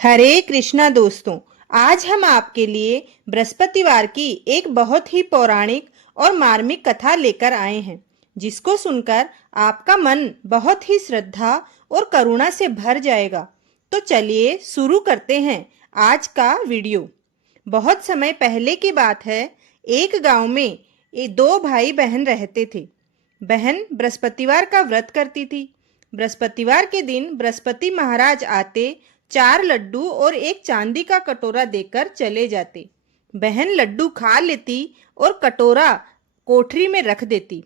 हरे कृष्णा दोस्तों, आज हम आपके लिए बृहस्पतिवार की एक बहुत ही पौराणिक और मार्मिक कथा लेकर आए हैं, जिसको सुनकर आपका मन बहुत ही श्रद्धा और करुणा से भर जाएगा। तो चलिए शुरू करते हैं आज का वीडियो। बहुत समय पहले की बात है। एक गांव में ये दो भाई बहन रहते थे। बहन बृहस्पतिवार का व्रत करती थी। बृहस्पतिवार के दिन बृहस्पति महाराज आते, 4 लड्डू और एक चांदी का कटोरा देकर चले जाते। बहन लड्डू खा लेती और कटोरा कोठरी में रख देती।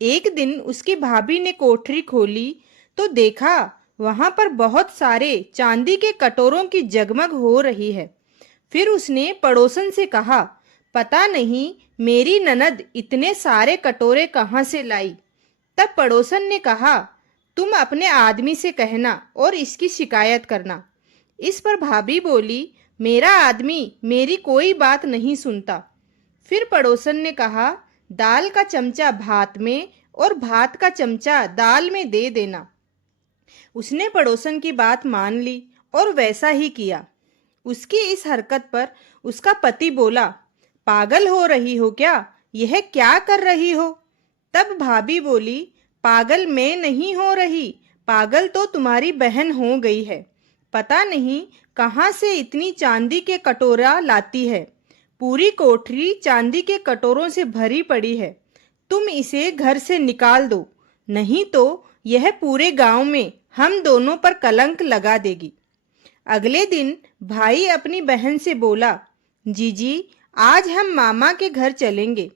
एक दिन उसकी भाभी ने कोठरी खोली तो देखा वहां पर बहुत सारे चांदी के कटोरों की जगमग हो रही है। फिर उसने पड़ोसन से कहा, पता नहीं मेरी ननद इतने सारे कटोरे कहाँ से लाई। तब पड़ोसन ने कहा, तुम अपने आदमी से कहना और इसकी शिकायत करना। इस पर भाभी बोली, मेरा आदमी मेरी कोई बात नहीं सुनता। फिर पड़ोसन ने कहा, दाल का चमचा भात में और भात का चमचा दाल में दे देना। उसने पड़ोसन की बात मान ली और वैसा ही किया। उसकी इस हरकत पर उसका पति बोला, पागल हो रही हो क्या? यह क्या कर रही हो? तब भाभी बोली, पागल मैं नहीं हो रही, पागल तो तुम्हारी बहन हो गई है। पता नहीं कहाँ से इतनी चांदी के कटोरा लाती है। पूरी कोठरी चांदी के कटोरों से भरी पड़ी है। तुम इसे घर से निकाल दो, नहीं तो यह पूरे गांव में हम दोनों पर कलंक लगा देगी। अगले दिन भाई अपनी बहन से बोला, जीजी आज हम मामा के घर चलेंगे।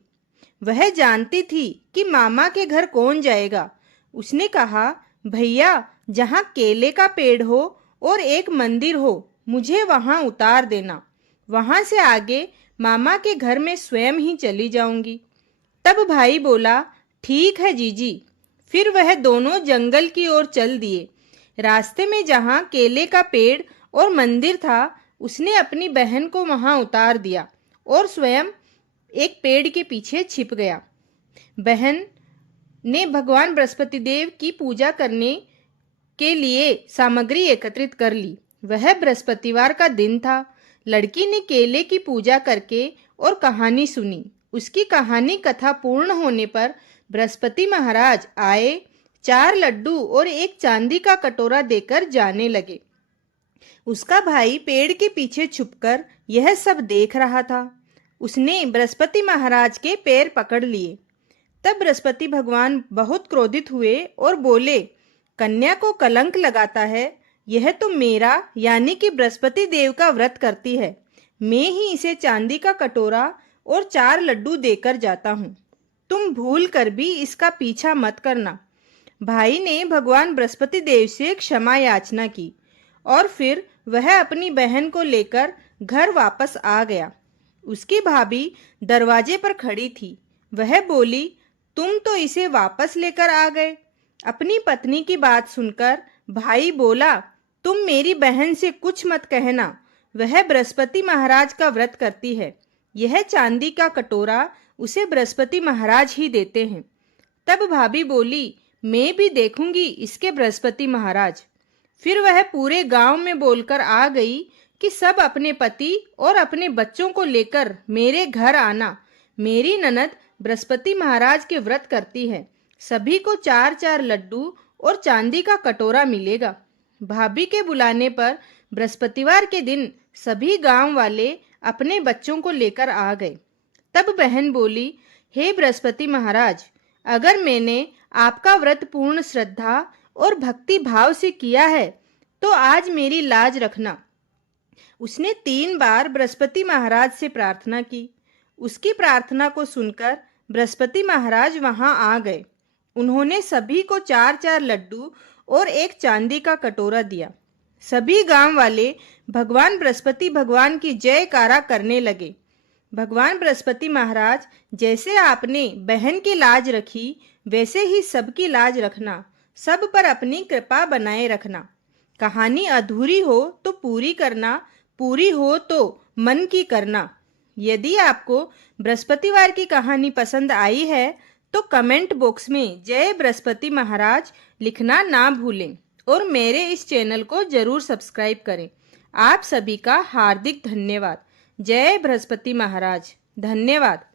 वह जानती थी कि मामा के घर कौन जाएगा। उसने कहा, भैया जहाँ केले का पेड़ हो और एक मंदिर हो, मुझे वहाँ उतार देना। वहाँ से आगे मामा के घर में स्वयं ही चली जाऊंगी। तब भाई बोला, ठीक है जीजी। फिर वह दोनों जंगल की ओर चल दिए। रास्ते में जहाँ केले का पेड़ और मंदिर था, उसने अपनी बहन को वहाँ उतार दिया और स्वयं एक पेड़ के पीछे छिप गया। बहन ने भगवान बृहस्पति देव की पूजा करने के लिए सामग्री एकत्रित कर ली। वह बृहस्पतिवार का दिन था। लड़की ने केले की पूजा करके और कहानी सुनी। उसकी कहानी कथा पूर्ण होने पर बृहस्पति महाराज आए, 4 लड्डू और एक चांदी का कटोरा देकर जाने लगे। उसका भाई पेड़ के पीछे छुपकर यह सब देख रहा था। उसने बृहस्पति महाराज के पैर पकड़ लिए। तब बृहस्पति भगवान बहुत क्रोधित हुए और बोले, कन्या को कलंक लगाता है। यह तो मेरा यानी कि बृहस्पति देव का व्रत करती है। मैं ही इसे चांदी का कटोरा और 4 लड्डू देकर जाता हूँ। तुम भूल कर भी इसका पीछा मत करना। भाई ने भगवान बृहस्पति देव से क्षमा याचना की और फिर वह अपनी बहन को लेकर घर वापस आ गया। उसकी भाभी दरवाजे पर खड़ी थी। वह बोली, तुम तो इसे वापस लेकर आ गए। अपनी पत्नी की बात सुनकर भाई बोला, तुम मेरी बहन से कुछ मत कहना। वह बृहस्पति महाराज का व्रत करती है। यह चांदी का कटोरा उसे बृहस्पति महाराज ही देते हैं। तब भाभी बोली, मैं भी देखूंगी इसके बृहस्पति महाराज। फिर वह पूरे गांव में बोलकर आ गई कि सब अपने पति और अपने बच्चों को लेकर मेरे घर आना। मेरी ननद बृहस्पति महाराज के व्रत करती है। सभी को 4-4 लड्डू और चांदी का कटोरा मिलेगा। भाभी के बुलाने पर बृहस्पतिवार के दिन सभी गांव वाले अपने बच्चों को लेकर आ गए। तब बहन बोली, हे बृहस्पति महाराज, अगर मैंने आपका व्रत पूर्ण श्रद्धा और भक्ति भाव से किया है तो आज मेरी लाज रखना। उसने 3 बार बृहस्पति महाराज से प्रार्थना की। उसकी प्रार्थना को सुनकर बृहस्पति महाराज वहां आ गए। उन्होंने सभी को 4-4 लड्डू और एक चांदी का कटोरा दिया। सभी गांव वाले भगवान बृहस्पति भगवान की जयकारा करने लगे। भगवान बृहस्पति महाराज, जैसे आपने बहन की लाज रखी वैसे ही सबकी लाज रखना। सब पर अपनी कृपा बनाए रखना। कहानी अधूरी हो तो पूरी करना, पूरी हो तो मन की करना। यदि आपको बृहस्पतिवार की कहानी पसंद आई है तो कमेंट बॉक्स में जय बृहस्पति महाराज लिखना ना भूलें और मेरे इस चैनल को जरूर सब्सक्राइब करें। आप सभी का हार्दिक धन्यवाद। जय बृहस्पति महाराज। धन्यवाद।